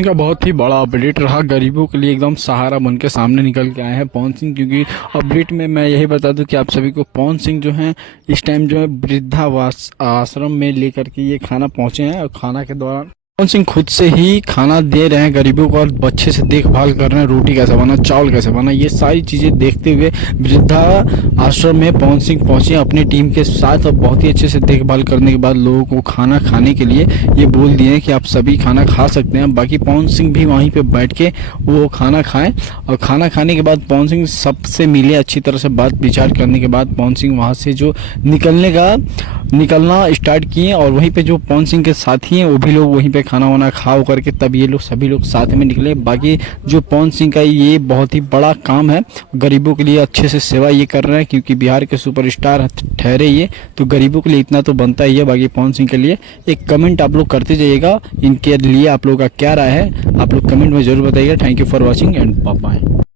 सिंह का बहुत ही बड़ा अपडेट रहा, गरीबों के लिए एकदम सहारा बन के सामने निकल के आए हैं पवन सिंह। क्योंकि अपडेट में मैं यही बता दूं कि आप सभी को पवन सिंह जो हैं इस टाइम जो है वृद्धावास आश्रम में लेकर के ये खाना पहुंचे हैं। और खाना के दौरान पवन सिंह खुद से ही खाना दे रहे हैं गरीबों को और अच्छे से देखभाल कर रहे हैं। रोटी कैसे बना, चावल कैसे बना, ये सारी चीज़ें देखते हुए वृद्धा आश्रम में पवन सिंह पहुंचे अपनी टीम के साथ। और बहुत ही अच्छे से देखभाल करने के बाद लोगों को खाना खाने के लिए ये बोल दिए कि आप सभी खाना खा सकते हैं। बाकी पवन सिंह भी वहीं पे बैठ के वो खाना खाएं। और खाना खाने के बाद पवन सिंह सबसे मिले, अच्छी तरह से बात विचार करने के बाद पवन सिंह वहाँ से जो निकलना स्टार्ट किए। और वहीं पे जो पवन सिंह के साथी हैं वो भी लोग वहीं पे खाना वाना खा करके तब ये लोग सभी लोग साथ में निकले। बाकी जो पवन सिंह का ये बहुत ही बड़ा काम है, गरीबों के लिए अच्छे से सेवा ये कर रहे हैं। क्योंकि बिहार के सुपरस्टार ठहरे ये, तो गरीबों के लिए इतना तो बनता ही है। बाकी पवन सिंह के लिए एक कमेंट आप लोग करते जाइएगा, इनके लिए आप लोगों का क्या राय है आप लोग कमेंट में जरूर बताइएगा। Thank you for watching and bye bye.